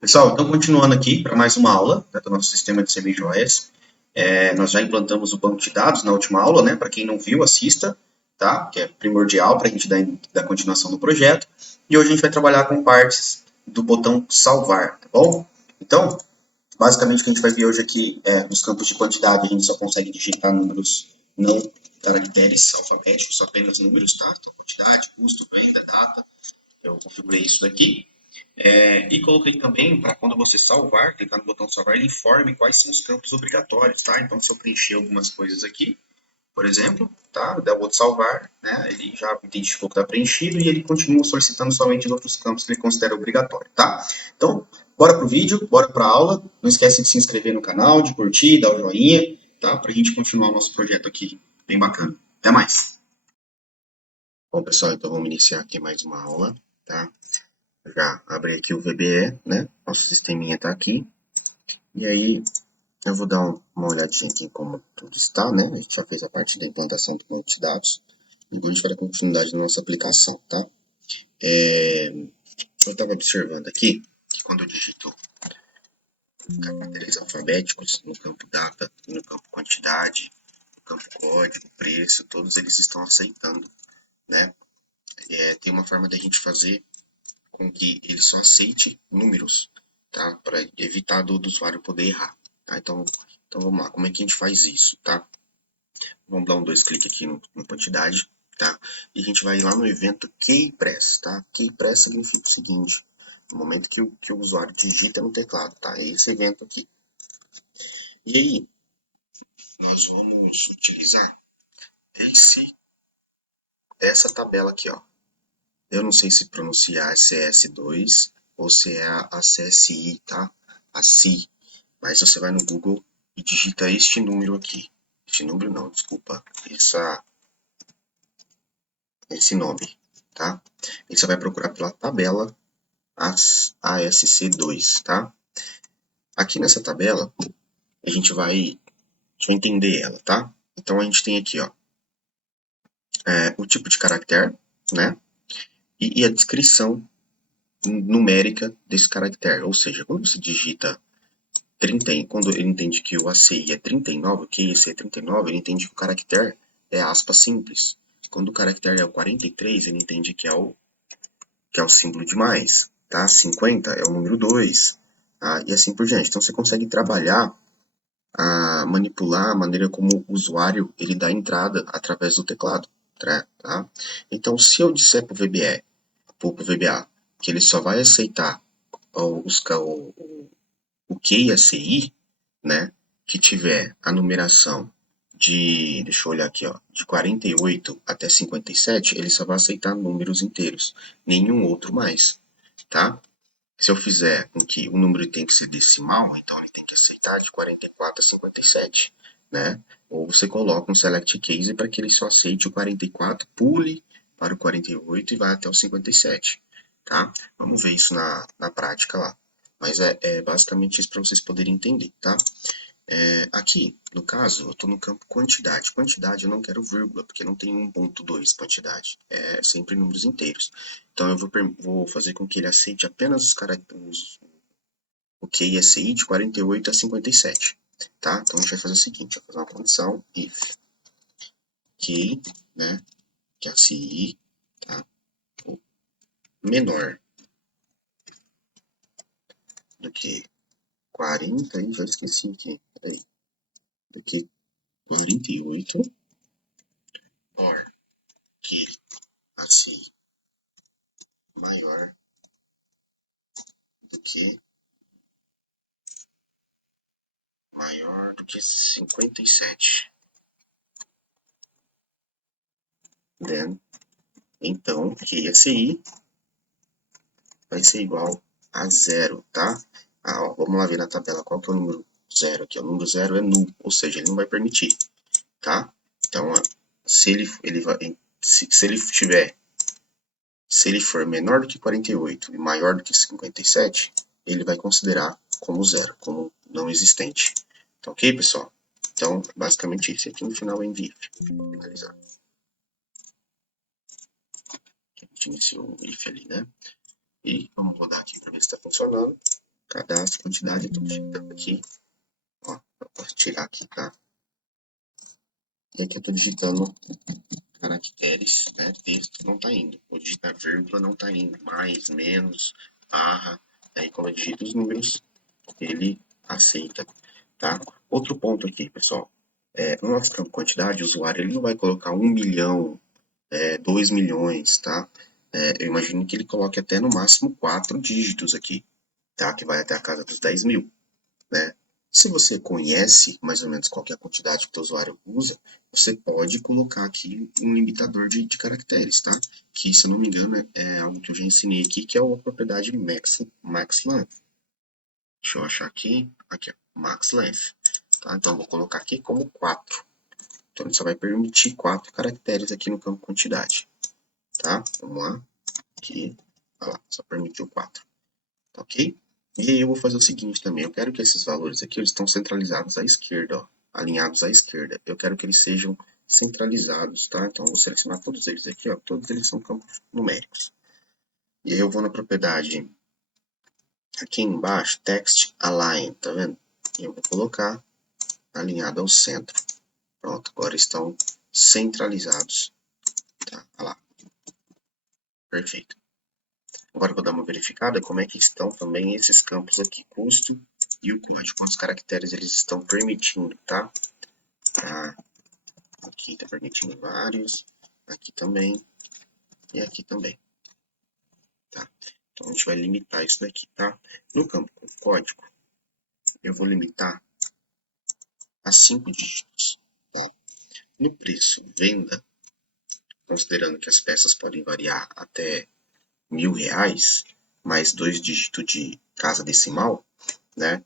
Pessoal, então continuando aqui para mais uma aula, né, do nosso sistema de semijoias. Nós já implantamos o banco de dados na última aula, né? Para quem não viu, assista, tá? Que é primordial para a gente dar continuação do projeto. E hoje a gente vai trabalhar com partes do botão salvar, tá bom? Então, basicamente o que a gente vai ver hoje aqui é nos campos de quantidade, a gente só consegue digitar números, não caracteres alfabéticos, só apenas números, tá? Então, quantidade, custo, venda, data. Eu configurei isso daqui. E coloquei também para quando você salvar, clicar no botão salvar, ele informe quais são os campos obrigatórios, tá? Então, se eu preencher algumas coisas aqui, por exemplo, tá? Der o outro salvar, né? Ele já identificou que está preenchido e ele continua solicitando somente os outros campos que ele considera obrigatório, tá? Então, bora pro vídeo, bora para a aula. Não esquece de se inscrever no canal, de curtir, dar o joinha, tá? Para a gente continuar o nosso projeto aqui, bem bacana. Até mais! Bom, pessoal, então vamos iniciar aqui mais uma aula, tá? Já abri aqui o VBE, né? Nosso sisteminha está aqui. E aí, eu vou dar uma olhadinha aqui em como tudo está, né? A gente já fez a parte da implantação do banco de dados. E agora a gente vai dar continuidade na nossa aplicação, tá? Eu estava observando aqui que quando eu digito caracteres alfabéticos no campo data, no campo quantidade, no campo código, preço, todos eles estão aceitando, né? Tem uma forma da gente fazer com que ele só aceite números, tá? Para evitar do usuário poder errar, tá? Então vamos lá, como é que a gente faz isso, tá? Vamos dar dois cliques aqui no quantidade, tá? E a gente vai lá no evento keypress, tá? Keypress significa o seguinte, no momento que o usuário digita no teclado, tá? É esse evento aqui. E aí, nós vamos utilizar essa tabela aqui, ó. Eu não sei se pronuncia CS2 ou se é a CSI, tá? A CI. Mas você vai no Google e digita este número aqui. Este número não, desculpa. Esse nome, tá? E você vai procurar pela tabela ASC2, tá? Aqui nessa tabela, a gente vai entender ela, tá? Então a gente tem aqui, ó, o tipo de caractere, né? E a descrição numérica desse caractere. Ou seja, quando você digita 30, quando ele entende que o ACI é 39, o QIC é 39, ele entende que o caractere é aspa simples. Quando o caractere é o 43, ele entende que é o símbolo de mais, tá? 50 é o número 2, tá? E assim por diante. Então você consegue trabalhar, manipular a maneira como o usuário ele dá entrada através do teclado, tá? Então se eu disser para o VBA, que ele só vai aceitar o Q e a CI, né, que tiver a numeração deixa eu olhar aqui, ó, de 48 até 57, ele só vai aceitar números inteiros, nenhum outro mais, tá? Se eu fizer com que o número tem que ser decimal, então ele tem que aceitar de 44 a 57, né? Ou você coloca um select case para que ele só aceite o 44, pule para o 48 e vá até o 57, tá? Vamos ver isso na prática lá. Mas é basicamente isso para vocês poderem entender, tá? Aqui, no caso, eu estou no campo quantidade. Quantidade eu não quero vírgula, porque não tem 1.2 quantidade. É sempre números inteiros. Então eu vou fazer com que ele aceite apenas o QI de 48 a 57. Tá? Então a gente vai fazer o seguinte, vai fazer uma condição if QI, né, que é a CI, tá, menor do que 40, aí já esqueci aqui, peraí, do que 48, or que a CI maior do que 57. Then, então, QSI vai ser igual a zero, tá? Ó, vamos lá ver na tabela qual que é o número zero aqui. O número zero é null, ou seja, ele não vai permitir, tá? Então, ó, se ele vai, se ele tiver, se ele for menor do que 48 e maior do que 57, ele vai considerar como zero, como não existente. Tá ok, pessoal? Então, basicamente isso. Aqui no final é envio. Finalizar. A gente iniciou o if ali, né? E vamos rodar aqui para ver se está funcionando. cadastro, quantidade, eu tô digitando aqui, ó, eu posso tirar aqui, tá? E aqui eu tô digitando caracteres, né, texto não tá indo, vou digitar vírgula, não tá indo, mais, menos, barra, aí quando eu digito os números, ele aceita, tá? Outro ponto aqui, pessoal, no nosso campo quantidade, o usuário ele não vai colocar 1 milhão, 2 milhões, tá? Eu imagino que ele coloque até no máximo 4 dígitos aqui, tá? Que vai até a casa dos 10 mil, né? Se você conhece mais ou menos qual que é a quantidade que o teu usuário usa, você pode colocar aqui um limitador de caracteres, tá? Que, se eu não me engano, é algo que eu já ensinei aqui, que é a propriedade max length. Deixa eu achar aqui. Aqui, ó, max length. Tá? Então, eu vou colocar aqui como 4. Então, ele só vai permitir 4 caracteres aqui no campo quantidade. Tá? Vamos lá. Aqui. Olha lá, só permitiu 4. Tá ok? E aí eu vou fazer o seguinte também. Eu quero que esses valores aqui eles estão centralizados à esquerda, ó, alinhados à esquerda. Eu quero que eles sejam centralizados, tá? Então, eu vou selecionar todos eles aqui, ó. Todos eles são campos numéricos. E aí eu vou na propriedade aqui embaixo, text align, tá vendo? E eu vou colocar alinhado ao centro. Pronto, agora estão centralizados. Tá? Olha lá. Perfeito. Agora eu vou dar uma verificada como é que estão também esses campos aqui, custo e o código, quantos caracteres eles estão permitindo, tá? Aqui está permitindo vários, aqui também e aqui também, tá? Então a gente vai limitar isso daqui, tá? No campo com código, eu vou limitar a 5 dígitos, tá? No preço venda, considerando que as peças podem variar até R$ 1.000, mais 2 dígitos de casa decimal, né?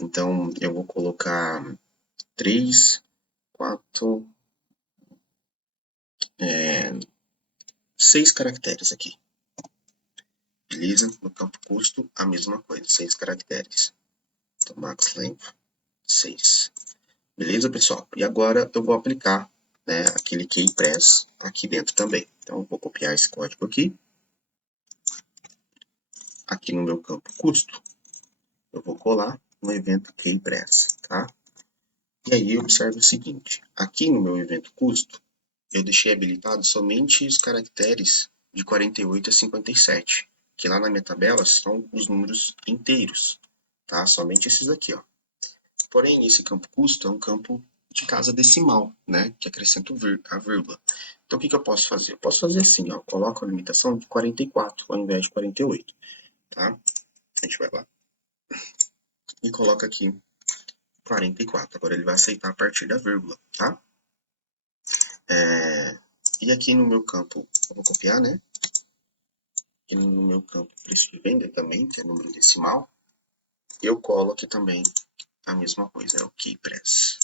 Então eu vou colocar 3, 4, 6 caracteres aqui. Beleza? No campo custo, a mesma coisa, 6 caracteres. Então, max length, 6. Beleza, pessoal? E agora eu vou aplicar, né, aquele keypress aqui dentro também. Então, eu vou copiar esse código aqui. Aqui no meu campo custo, eu vou colar no evento keypress, tá? E aí, observe o seguinte. Aqui no meu evento custo, eu deixei habilitado somente os caracteres de 48 a 57, que lá na minha tabela são os números inteiros, tá? Somente esses daqui, ó. Porém, esse campo custo é um campo de casa decimal, né? Que acrescenta a vírgula. Então, o que eu posso fazer? Eu posso fazer assim, ó. Coloco a limitação de 44 ao invés de 48, tá? A gente vai lá e coloca aqui 44. Agora ele vai aceitar a partir da vírgula, tá? E aqui no meu campo, eu vou copiar, né? E no meu campo preço de venda também, que é número decimal, eu colo aqui também a mesma coisa, é o keypress.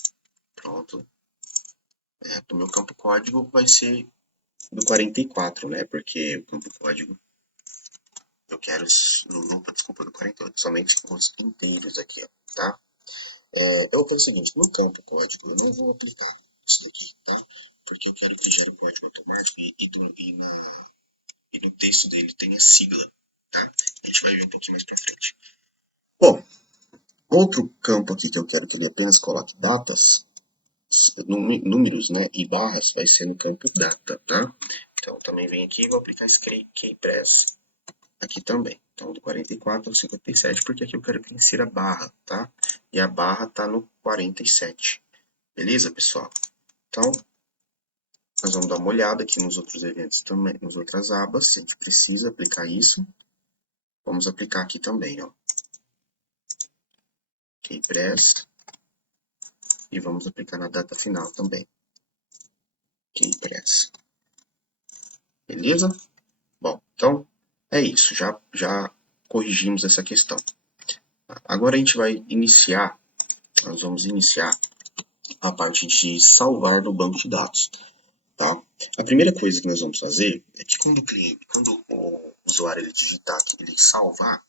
Pronto. Do meu campo código vai ser do 44, né? Porque o campo código eu quero, desculpa, do 48, somente os inteiros aqui, ó, tá? Eu vou fazer o seguinte, no campo código eu não vou aplicar isso daqui, tá? Porque eu quero que gere o código automático e no texto dele tenha sigla, tá? A gente vai ver um pouquinho mais pra frente. Bom, outro campo aqui que eu quero que ele apenas coloque datas, números, né, e barras, vai ser no campo data, tá? Então, também vem aqui e vou aplicar esse keypress aqui também. Então, do 44 ao 57, porque aqui eu quero que insira barra, tá? E a barra tá no 47. Beleza, pessoal? Então, nós vamos dar uma olhada aqui nos outros eventos também, nas outras abas, se a gente precisa aplicar isso. Vamos aplicar aqui também, ó. Keypress. E vamos aplicar na data final também. Keypress. Beleza? Bom, então é isso. Já corrigimos essa questão. Agora a gente vai iniciar, nós vamos iniciar a parte de salvar no banco de dados, tá? A primeira coisa que nós vamos fazer é que quando o usuário ele digitar aqui, ele salvar,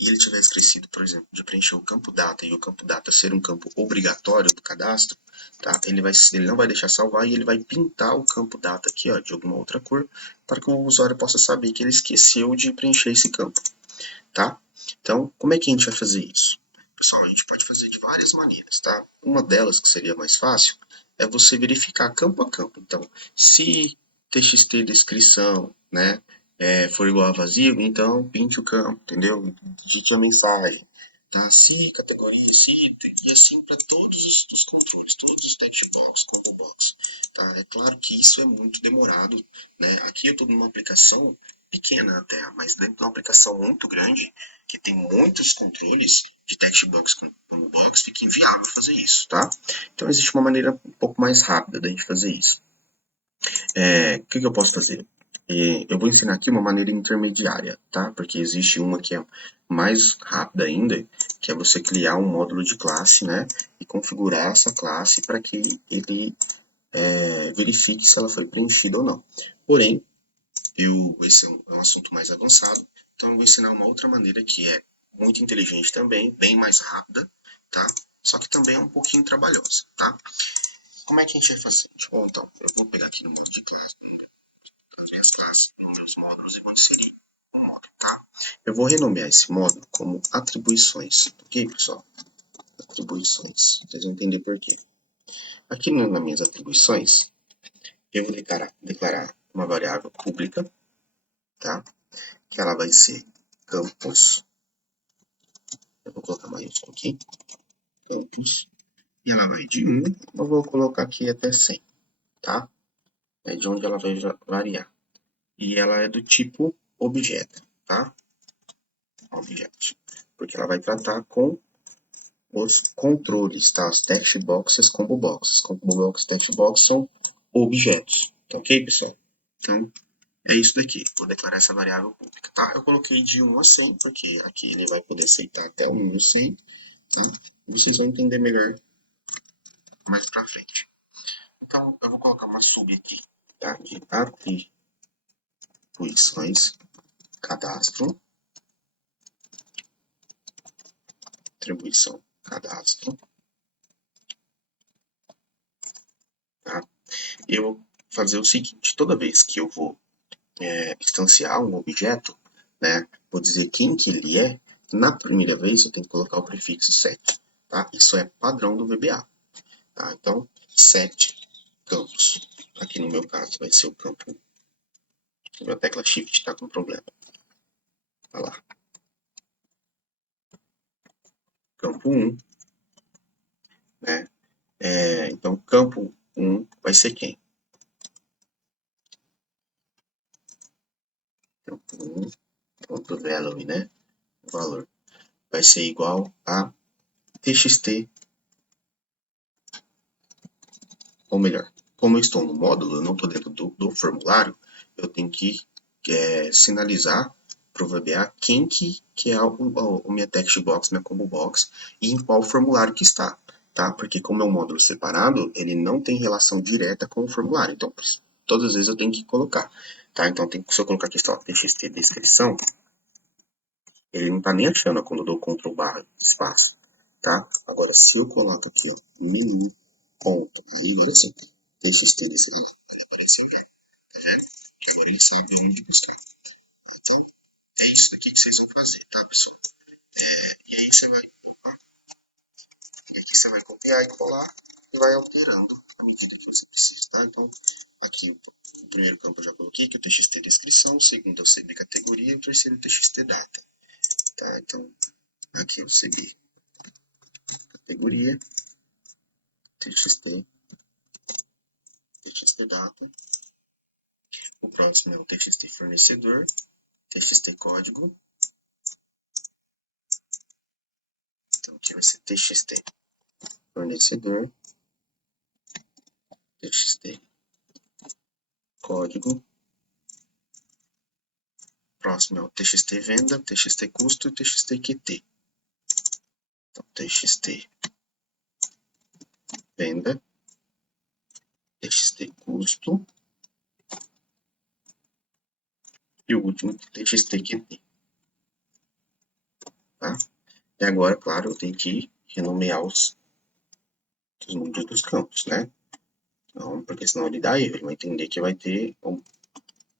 e ele tiver esquecido, por exemplo, de preencher o campo data e o campo data ser um campo obrigatório do cadastro, tá? Ele não vai deixar salvar e ele vai pintar o campo data aqui, ó, de alguma outra cor, para que o usuário possa saber que ele esqueceu de preencher esse campo, tá? Então, como é que a gente vai fazer isso? Pessoal, a gente pode fazer de várias maneiras, tá? Uma delas, que seria mais fácil, é você verificar campo a campo. Então, se txt descrição, né, for igual a vazio, então pinte o campo, entendeu? Digite a mensagem. Tá? Se categoria, se item, e assim para todos os controles, todos os text box, combo box. Tá? É claro que isso é muito demorado, né? Aqui eu estou numa aplicação pequena até, mas dentro de uma aplicação muito grande, que tem muitos controles de text box com box, fica inviável fazer isso, tá? Então existe uma maneira um pouco mais rápida da gente fazer isso. O que eu posso fazer? Eu vou ensinar aqui uma maneira intermediária, tá? Porque existe uma que é mais rápida ainda, que é você criar um módulo de classe, né? E configurar essa classe para que ele verifique se ela foi preenchida ou não. Porém, esse é um assunto mais avançado, então eu vou ensinar uma outra maneira que é muito inteligente também, bem mais rápida, tá? Só que também é um pouquinho trabalhosa, tá? Como é que a gente vai fazer? Bom, então, eu vou pegar aqui no módulo de classe, as minhas classes, nos meus módulos e vou inserir um módulo, tá? Eu vou renomear esse módulo como atribuições, ok, pessoal? Atribuições, vocês vão entender por quê. Aqui nas minhas atribuições, eu vou declarar uma variável pública, tá? Que ela vai ser campus, eu vou colocar maiúsculo aqui, campus, e ela vai de 1, eu vou colocar aqui até 100, tá? É de onde ela vai variar. E ela é do tipo objeto, tá? Objeto. Porque ela vai tratar com os controles, tá? Os text boxes, combo boxes. Combo box, text box são objetos, tá ok, pessoal? Então, é isso daqui. Vou declarar essa variável pública, tá? Eu coloquei de 1 a 100, porque aqui ele vai poder aceitar até o número 100, tá? Vocês vão entender melhor mais pra frente. Então, eu vou colocar uma sub aqui, tá? De atribuições, cadastro, atribuição, cadastro, tá? Eu vou fazer o seguinte, toda vez que eu vou instanciar um objeto, né, vou dizer quem que ele é, na primeira vez eu tenho que colocar o prefixo set, tá? Isso é padrão do VBA, tá? Então, set campos. Aqui no meu caso vai ser o campo, a tecla shift está com problema. Olha lá. Campo 1, né? Então, campo 1 vai ser quem? Campo 1, ponto value, né? O valor vai ser igual a txt, ou melhor, como eu estou no módulo, eu não estou dentro do formulário, eu tenho que sinalizar para o VBA quem que é o minha text box, minha combo box, e em qual formulário que está, tá? Porque como é um módulo separado, ele não tem relação direta com o formulário, então todas as vezes eu tenho que colocar, tá? Então se eu colocar aqui só txt descrição, ele não está nem achando quando eu dou Ctrl barra espaço, tá? Agora, se eu coloco aqui, ó, menu, ponto, aí agora sim, txt desse lá, ele apareceu já, tá vendo? Que agora ele sabe onde buscar. Então, é isso daqui que vocês vão fazer, tá, pessoal? E aí você vai, e aqui você vai copiar e colar e vai alterando à medida que você precisa, tá? Então, aqui o primeiro campo eu já coloquei, que é o txt descrição, o segundo é o cb categoria, o terceiro é o txt data, tá? Então, aqui é o cb categoria, txt data, o próximo é o txt fornecedor, txt código, então aqui vai ser txt fornecedor, txt código, próximo é o txt venda, txt custo e txt QT. Então, txt venda, txt custo e o último txt QT, tá? E agora, claro, eu tenho que renomear os números dos campos, né? Então, porque senão ele dá erro, ele vai entender que vai ter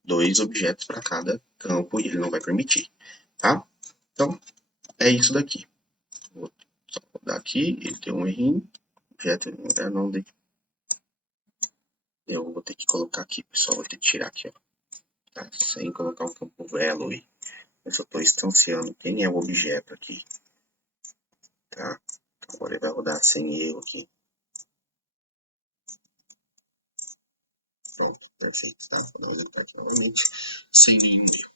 2 objetos para cada campo e ele não vai permitir, tá? Então, é isso daqui. Vou só rodar aqui, ele tem um errinho. Eu vou ter que colocar aqui, pessoal, vou ter que tirar aqui, ó. Tá? Sem colocar um campo value. Eu só estou instanciando quem é o objeto aqui, tá? Agora ele vai rodar sem erro aqui. Pronto, perfeito, tá? Vou executar aqui novamente, sem nenhum erro.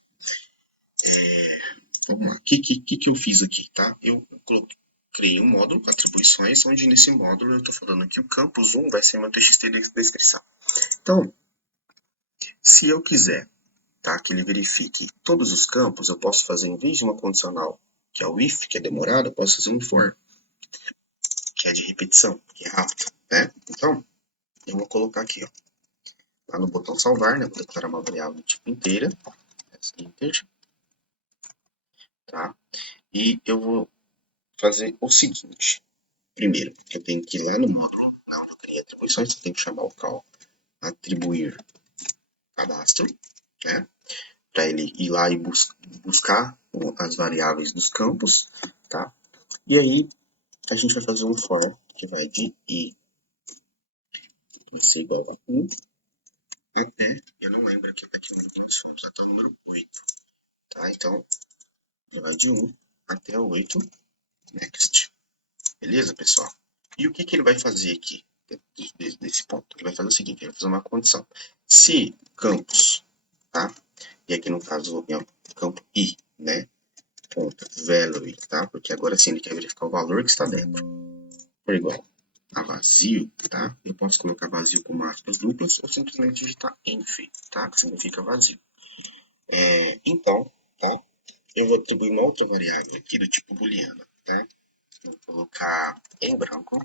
Vamos lá, o que eu fiz aqui, tá? Eu criei um módulo, atribuições, onde nesse módulo eu estou falando que o campus 1 vai ser meu TXT de descrição. Então, se eu quiser, tá, que ele verifique todos os campos, eu posso fazer, em vez de uma condicional, que é o if, que é demorado, eu posso fazer um for, que é de repetição, que é rápido, né? Então, eu vou colocar aqui, ó, lá no botão salvar, né? Vou declarar uma variável do tipo inteira, integer, tá? E eu vou fazer o seguinte. Primeiro, eu tenho que ir lá no módulo, onde eu criei atribuições, eu tenho que chamar o call atribuir cadastro, né? Para ele ir lá e buscar as variáveis dos campos, tá? E aí, a gente vai fazer um for, que vai de i, vai ser igual a 1, até, eu não lembro aqui até que número nós fomos, até o número 8, tá? Então, ele vai de 1 até 8, next. Beleza, pessoal? E o que ele vai fazer aqui, desse ponto? Ele vai fazer o seguinte, ele vai fazer uma condição. Se campos, tá? E aqui no caso é o campo i, né? Ponto value, tá? Porque agora sim ele quer verificar o valor que está dentro. For igual a vazio, tá? Eu posso colocar vazio com aspas duplas ou simplesmente digitar enf, tá? Que significa vazio. Então, tá? Eu vou atribuir uma outra variável aqui do tipo booleana, né? Vou colocar em branco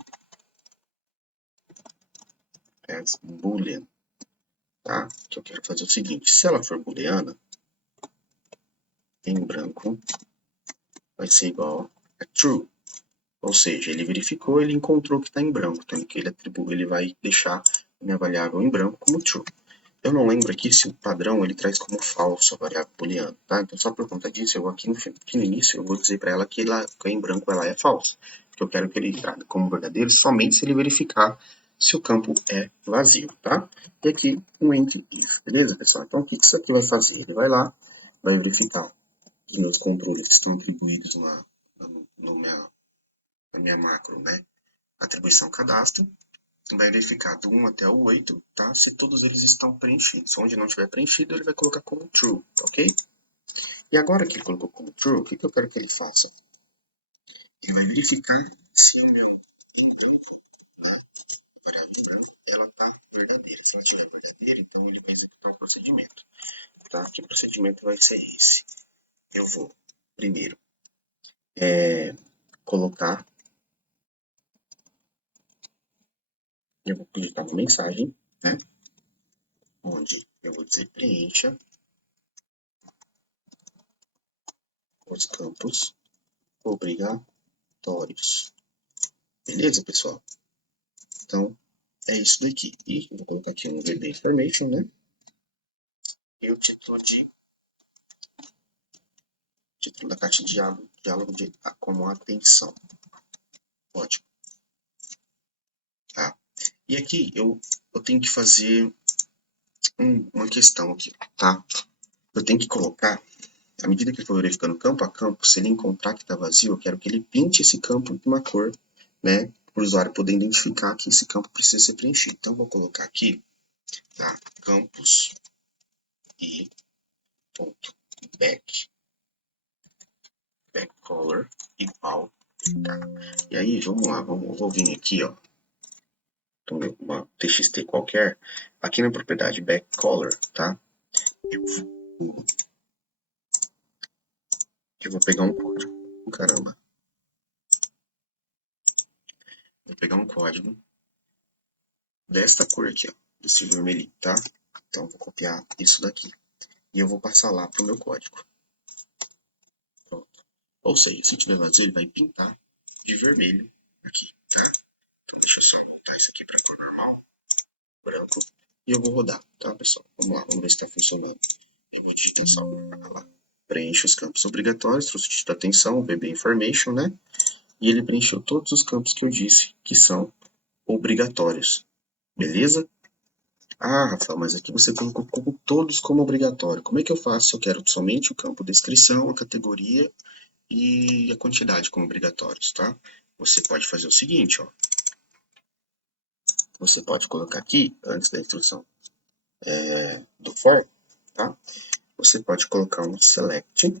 as boolean, tá? Que eu quero fazer o seguinte, se ela for booleana, em branco vai ser igual a true. Ou seja, ele verificou, ele encontrou que está em branco, então ele vai deixar a minha variável em branco como true. Eu não lembro aqui se o padrão ele traz como falso a variável booleana, tá? Então só por conta disso, eu vou aqui no início, eu vou dizer para ela que em branco ela é falsa, porque eu quero que ele traga como verdadeiro somente se ele verificar se o campo é vazio, tá? E aqui um entre if, beleza, pessoal? Então o que isso aqui vai fazer? Ele vai lá, vai verificar os meus controles que estão atribuídos na minha macro, né? Atribuição cadastro, vai verificar do 1 até o 8, tá? Se todos eles estão preenchidos. Onde não tiver preenchido, ele vai colocar como true, ok? E agora que ele colocou como true, o que eu quero que ele faça? Ele vai verificar se o meu em branco, né? A variável em branco, ela está verdadeira. Se ela estiver verdadeira, então ele vai executar o procedimento, tá? Que procedimento vai ser esse? Eu vou, primeiro, colocar, eu vou digitar uma mensagem, né? Onde eu vou dizer preencha os campos obrigatórios. Beleza, pessoal? Então, é isso daqui. E eu vou colocar aqui um VB Information, né? E o título da caixa de diálogo de como atenção. Ótimo. Tá? E aqui eu tenho que fazer uma questão aqui, tá? Eu tenho que colocar, à medida que ele for verificando campo a campo, se ele encontrar que está vazio, eu quero que ele pinte esse campo de uma cor, né? Para o usuário poder identificar que esse campo precisa ser preenchido. Então, eu vou colocar aqui, tá? Campos e ponto backcolor igual, tá? E aí, vamos lá, vou vir aqui, ó, uma txt qualquer, aqui na propriedade backcolor, tá? Eu vou, eu vou pegar um código, caramba, vou pegar um código desta cor aqui, ó, desse vermelhinho, tá? Então, vou copiar isso daqui e eu vou passar lá pro meu código. Pronto. Ou seja, se tiver vazio, ele vai pintar de vermelho aqui, tá? Então, deixa eu só voltar isso aqui para cor normal, branco, e eu vou rodar, tá, pessoal? Vamos lá, vamos ver se está funcionando. Eu vou digitar salvar lá. preenche os campos obrigatórios, trouxe de atenção, VB Information, né? E ele preencheu todos os campos que eu disse que são obrigatórios, beleza? Ah, Rafael, mas aqui você colocou todos como obrigatório. Como é que eu faço se eu quero somente o campo descrição, a categoria e a quantidade como obrigatórios, tá? Você pode fazer o seguinte, ó. Você pode colocar aqui, antes da instrução do for, tá? Você pode colocar um select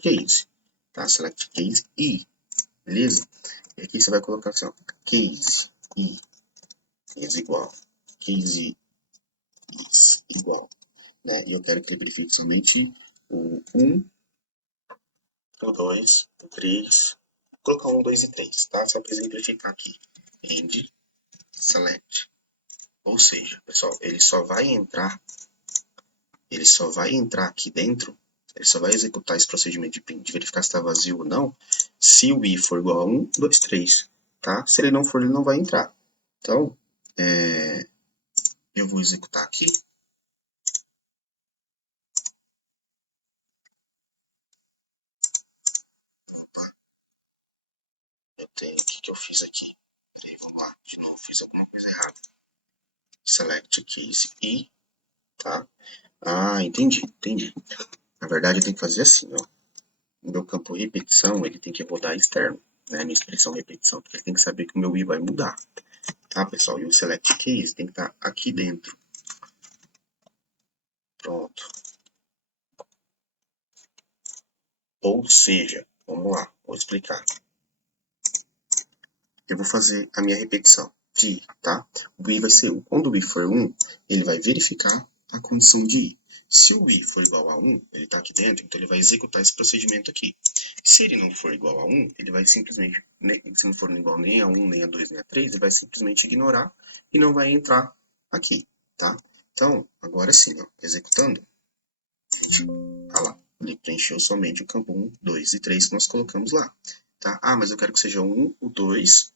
case, tá? Select case e, beleza? E aqui você vai colocar assim, ó, case e case igual, case is igual, né? E eu quero que ele verifique somente o 1, o 2, o 3, vou colocar 1, 2 e 3, tá? Só para exemplificar aqui. End select. Ou seja, pessoal, ele só vai entrar aqui dentro, ele só vai executar esse procedimento de verificar se está vazio ou não, se o i for igual a 1, 2, 3, tá? Se ele não for, ele não vai entrar. Então, eu vou executar aqui. Eu tenho o que eu fiz aqui. Peraí, vamos lá, de novo, fiz alguma coisa errada. Select case i, tá? Ah, entendi. Na verdade, eu tenho que fazer assim, ó. O meu campo repetição, ele tem que rodar externo, né? Minha expressão repetição, porque ele tem que saber que o meu i vai mudar, tá, pessoal? E o select case tem que estar aqui dentro. Pronto. Ou seja, vamos lá, vou explicar. Eu vou fazer a minha repetição de i, tá? O i vai ser 1. Quando o i for 1, ele vai verificar a condição de i. Se o i for igual a 1, ele está aqui dentro, então ele vai executar esse procedimento aqui. Se ele não for igual a 1, ele vai simplesmente, se não for igual nem a 1, nem a 2, nem a 3, ele vai simplesmente ignorar e não vai entrar aqui, tá? Então, agora sim, ó, executando, olha lá, ele preencheu somente o campo 1, 2 e 3 que nós colocamos lá, tá? Ah, mas eu quero que seja o 1, o 2,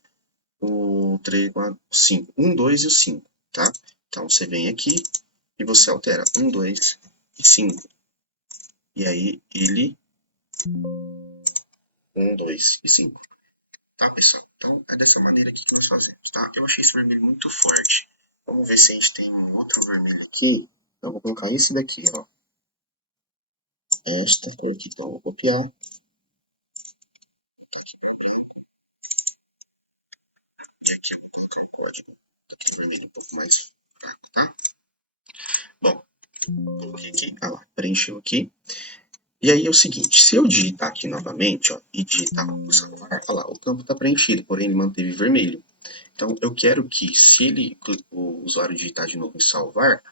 o 3, 4, 5. 1, 2 e o 5, tá? Então, você vem aqui e você altera 1, 2 e 5. E aí, ele 1, 2 e 5. Tá, pessoal? Então, é dessa maneira aqui que nós fazemos, tá? Eu achei esse vermelho muito forte. Vamos ver se a gente tem um outro vermelho aqui. Eu vou colocar esse daqui, ó. Esta cor aqui, então eu vou copiar. Aqui eu vou colocar o código daquele vermelho um pouco mais fraco, tá? Bom, coloquei aqui, ah lá, preencheu aqui. E aí é o seguinte, se eu digitar aqui novamente, ó, e digitar o salvar, olha lá, o campo está preenchido, porém ele manteve vermelho. Então, eu quero que, se o usuário digitar de novo em salvar,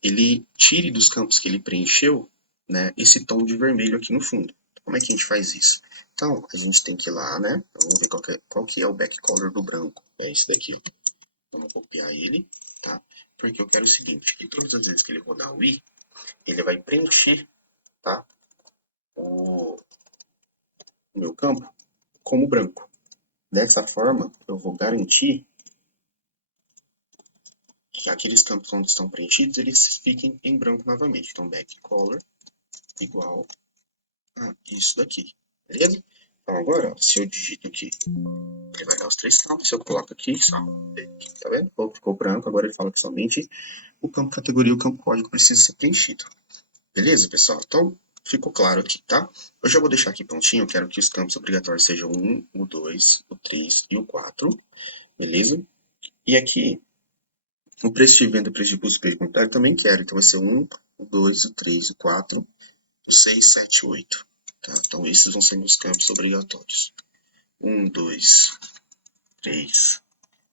ele tire dos campos que ele preencheu, né, esse tom de vermelho aqui no fundo. Como é que a gente faz isso? Então, a gente tem que ir lá, né, vamos ver qual que é o backcolor do branco. É esse daqui. Vamos copiar ele, tá? Porque eu quero o seguinte, que todas as vezes que ele rodar o i, ele vai preencher, tá, o meu campo como branco. Dessa forma, eu vou garantir que aqueles campos onde estão preenchidos, eles fiquem em branco novamente. Então, backcolor igual a isso daqui, beleza? Então, agora, se eu digito aqui, ele vai dar os três campos. Se eu coloco aqui, só, tá vendo? Ficou branco, agora ele fala que somente o campo categoria e o campo código precisa ser preenchido. Beleza, pessoal? Então, ficou claro aqui, tá? Eu já vou deixar aqui prontinho, eu quero que os campos obrigatórios sejam o 1, o 2, o 3 e o 4, beleza? E aqui, o preço de venda, preço de custo, preço de comentário, também quero. Então, vai ser o 1, o 2, o 3, o 4, o 6, 7, 8. Tá? Então, esses vão ser meus campos obrigatórios. 1, 2, 3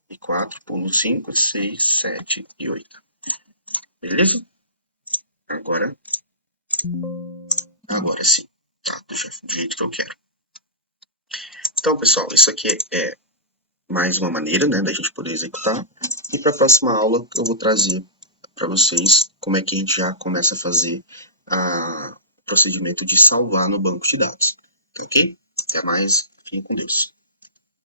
e 4, pulo 5, 6, 7 e 8. Beleza? Agora sim. Tá? Do jeito que eu quero. Então, pessoal, isso aqui é mais uma maneira, né, da gente poder executar. E para a próxima aula eu vou trazer para vocês como é que a gente já começa a fazer o procedimento de salvar no banco de dados. Tá ok? Até mais. Fiquem com Deus.